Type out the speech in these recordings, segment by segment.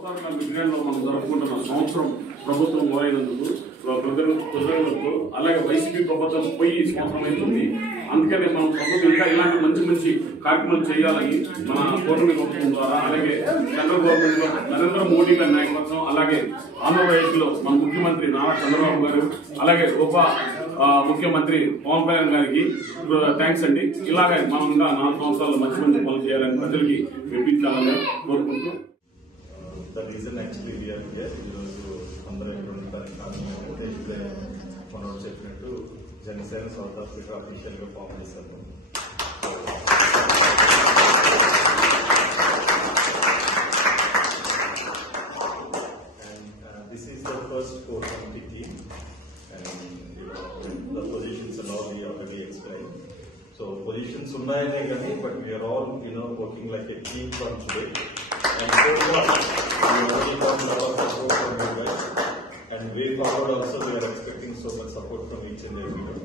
మిగ్రేన్లో మనం జరుపుకుంటున్న సంవత్సరం ప్రభుత్వం పోయినందుకు ప్రజలకు అలాగే వైసీపీ ప్రభుత్వం పోయి సంవత్సరం అవుతుంది. అందుకనే మనం ప్రభుత్వం ఇంకా ఇలాంటి మంచి మంచి కార్యక్రమాలు చేయాలని మన కూటమి ప్రభుత్వం ద్వారా అలాగే సెంట్రల్ గవర్నమెంట్ లో నరేంద్ర మోడీ గారి నాయకత్వం అలాగే ఆంధ్రప్రదేశ్లో మన ముఖ్యమంత్రి నారా చంద్రబాబు గారు అలాగే ఉప ముఖ్యమంత్రి పవన్ కళ్యాణ్ గారికి థ్యాంక్స్ అండి. ఇలాగే మనం ఇంకా 4 సంవత్సరాలు మంచి మంచి పనులు చేయాలని ప్రజలకి మెప్పించాలని కోరుకుంటూ The reason actually we are here అందరూ ఇక్కడ ఉండడానికి కారణం ఏంటంటే మనం చెప్పినట్టు జనసేన సౌత్ ఆఫ్రికా అఫీషియల్ గా ఫామ్ చేశారు. And this is the first core committee team and the positions and all we already explained. So positions ఉన్నాయనే కానీ but we are all working like a team from today. And so far, we already got a lot of support from you guys. And way forward also, we are expecting so much support from each and every one.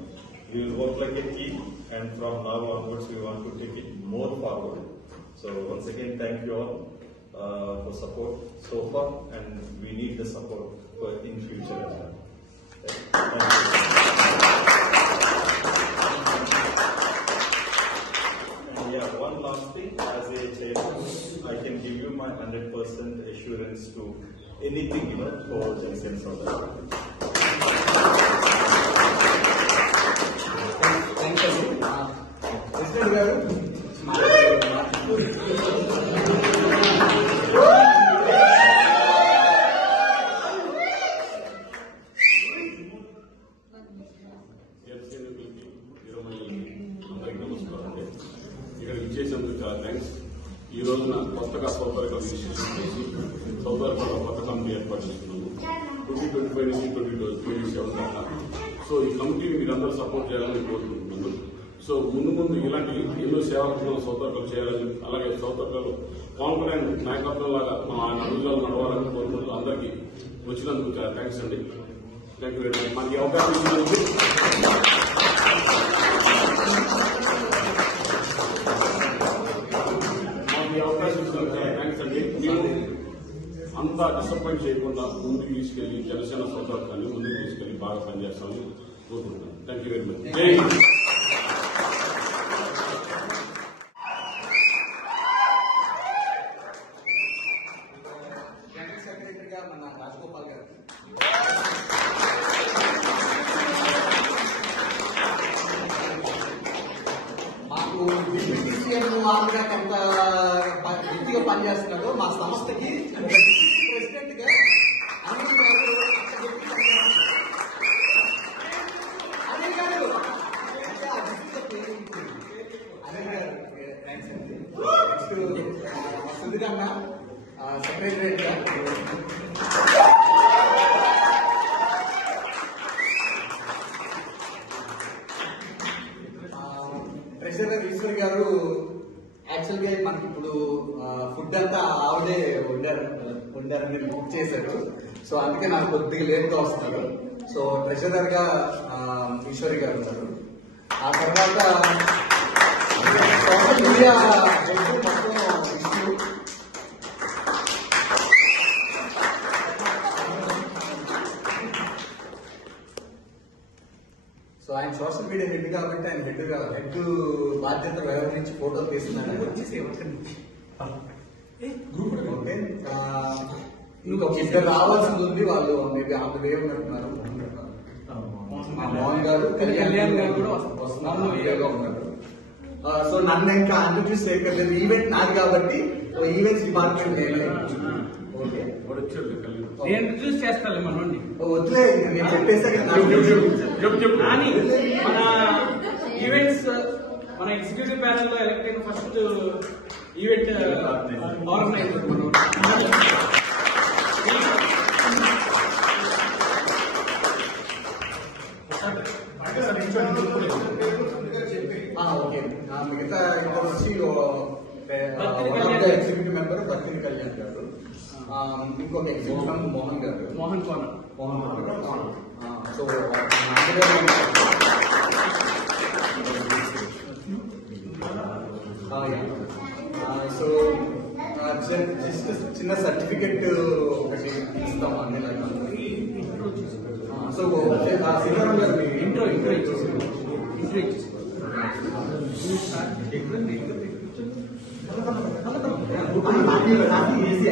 We will work like a team, and from now onwards, we want to take it more forward. So once again, thank you all for support so far, and we need the support in future as well. Thank you. And yeah, one last thing, as a chairman, I can give you my 100% assurance to anything for Jansen South Africa. Thank you. President garu ఇక్కడ ఇచ్చేసేందుకు చాలా thanks. ఈ రోజున కొత్తగా south Africa registration చేసి south ఆఫ్రికాలో కొత్త committee ఏర్పాటు చేస్తున్నాము 2025 నుంచి 2027 దాకా. సో ఈ కమిటీని మీరందరూ సపోర్ట్ చేయాలని కోరుకుంటున్నాను. సో ముందు ఇలాంటి ఎన్నో సేవలు సౌత్ ఆఫ్రికాలో చేయాలని అలాగే సౌత్ ఆఫ్రికాలో పవన్ కళ్యాణ్ నాయకత్వం లాగా ఆయన అడుగుజాలు నడవాలని కోరుకుంటూ అందరికీ వచ్చినందుకు చాలా థ్యాంక్స్ అండి. Thank you very much. మనకి అవకాశం ఇచ్చినందుకు థ్యాంక్స్ అండి. మేము అంతా డిసప్పాయింట్ చేయకుండా ముందుకు తీసుకెళ్లి జనసేన సౌత్ ఆఫ్రికాని ముందుకు తీసుకెళ్లి బాగా పనిచేస్తామని కోరుకుంటున్నాను. Thank you very much. General సెక్రటరీగా మన రాజగోపాల్ గారు, మాకు డిప్యూటీ సీఎం వాళ్ళగా కొంత వృత్తిగా పనిచేస్తున్నాడు. మా సంస్థకి ప్రెసిడెంట్ గా అనిల్ గారు అనిల్ గారు థ్యాంక్స్ అండి. నెక్స్ట్ సుధికన్న సెక్రటరేట్ గా ట్రెజరర్ ఈశ్వర్ గారు యాక్చువల్ గా మనకి ఇప్పుడు ఫుడ్ అంతా ఆవిడే వండారని మీరు బుక్ చేశారు. సో అందుకే నాకు కొద్దిగా లేట్ గా వస్తున్నారు. సో ట్రెజరర్ గా ఈశ్వరి గారు ఉన్నారు. ఆ తర్వాత సోషల్ మీడియా మొత్తం ఇష్యూ సో ఆయన సోషల్ మీడియా హెడ్ కాబట్టి ఆయన హెడ్ బాధ్యత వ్యవహరించి ఫోటోలు తీస్తున్నాను. ఇంకొక ఇద్దరు రావాల్సింది ఉంది. వాళ్ళు మేబీ ఆమె వే ఉన్నట్టున్నారు. మోహన్ గారు, కళ్యాణ్ గారు కూడా వస్తున్నారు ఉన్నారు. సో నన్ను ఇంకా ఇంట్రడ్యూస్ చేయలేదు. ఈవెంట్ నాది కాబట్టి ఈవెంట్స్ డిపార్ట్మెంట్ ఇంట్రడ్యూస్ చేస్తాను మనోడిని. వద్దులే, నేను చెప్పేసా కానీ మన ఈవెంట్స్ మన ఎగ్జిక్యూటివ్ ప్యానెల్ లో ఎలక్ట్ అయిన ఫస్ట్ ఈవెంట్ ఆర్గనైజర్ మనం ఓకే. మిగతా ఇద్దరు వచ్చి ఎగ్జిక్యూటివ్ మెంబర్ భక్తి కళ్యాణ్ గారు, ఇంకొక ఎగ్జిక్యూటివ్ మోహన్ గారు, మోహన్ కోన. సో So just జస్ట్ చిన్న సర్టిఫికెట్ ఒకటి ఇస్తాం అన్ని సో సీతారాం గారు మీ ఇంట్రో ఇచ్చేసి ఈజీ